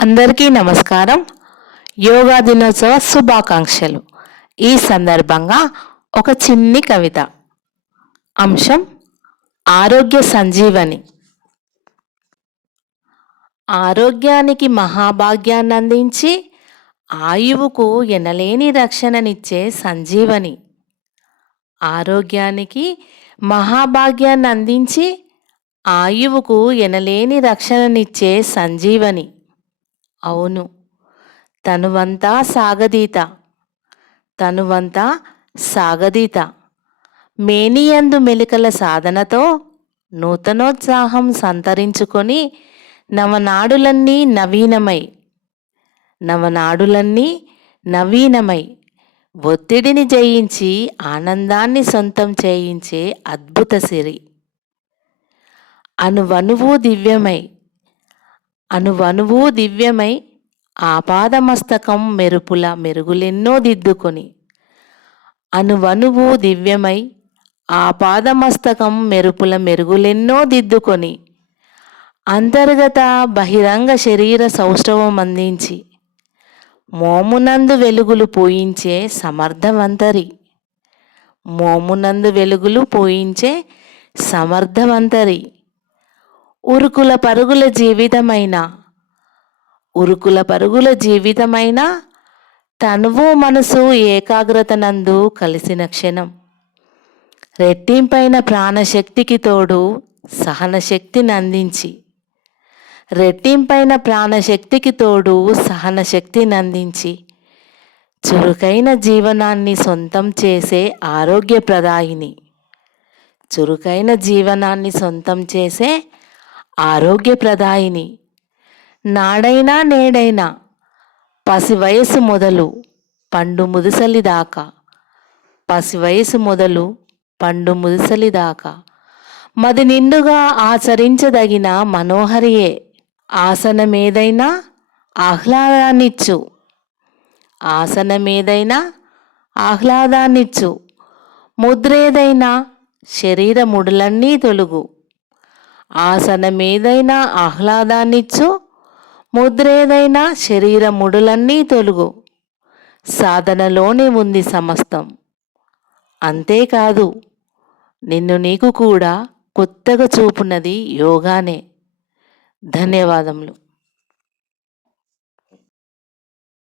అందరికీ నమస్కారం. యోగా దినోత్సవ శుభాకాంక్షలు. ఈ సందర్భంగా ఒక చిన్ని కవిత. అంశం ఆరోగ్య సంజీవని. ఆరోగ్యానికి మహాభాగ్యాన్ని అందించి ఆయువుకు ఎనలేని రక్షణనిచ్చే సంజీవని. ఆరోగ్యానికి మహాభాగ్యాన్ని అందించి ఆయువుకు ఎనలేని రక్షణనిచ్చే సంజీవని. అవును. తనువంతా సాగదీత. తనువంతా సాగదీత. మేనియందు మెలికల సాధనతో నూతనోత్సాహం సంతరించుకొని నవనాడులన్నీ నవీనమై నవనాడులన్నీ నవీనమై ఒత్తిడిని జయించి ఆనందాన్ని సొంతం చేయించే అద్భుత సిరి. అనువనువు దివ్యమై అనువనువు దివ్యమై ఆపాదమస్తకం మెరుపుల మెరుగులెన్నో దిద్దుకొని. అనువనువు దివ్యమై ఆపాదమస్తకం మెరుపుల మెరుగులెన్నో దిద్దుకొని. అంతర్గత బహిరంగ శరీర సౌష్ఠవం అందించి మోమునందు వెలుగులు పోయించే సమర్థవంతరి. మోమునందు వెలుగులు పోయించే సమర్థవంతరి. ఉరుకుల పరుగుల జీవితమైన ఉరుకుల పరుగుల జీవితమైన తనువు మనసు ఏకాగ్రతనందు కలిసిన క్షణం. రెట్టింపైన ప్రాణశక్తికి తోడు సహనశక్తిని అందించి రెట్టింపైన ప్రాణశక్తికి తోడు సహనశక్తిని అందించి చురుకైన జీవనాన్ని సొంతం చేసే ఆరోగ్యప్రదాయిని చురుకైన జీవనాన్ని సొంతం చేసే ఆరోగ్యప్రదాయిని. నాడైనా నేడైనా పసి వయసు మొదలు పండు ముదుసలి దాకా. పసి వయసు మొదలు పండు ముదుసలి దాకా. మది నిండుగా ఆచరించదగిన మనోహరియే. ఆసనమేదైనా ఆహ్లాదాన్నిచ్చు. ఆసనమేదైనా ఆహ్లాదాన్నిచ్చు. ముద్రేదైనా శరీర ముడులన్నీ తొలుగు. ఆసనమేదైనా ఆహ్లాదాన్నిచ్చు ముద్రేదైనా శరీర ముడులన్నీ తొలుగు. సాధనలోనే ఉంది సమస్తం. అంతేకాదు నిన్ను నీకు కూడా కొత్తగా చూపున్నది యోగానే. ధన్యవాదములు.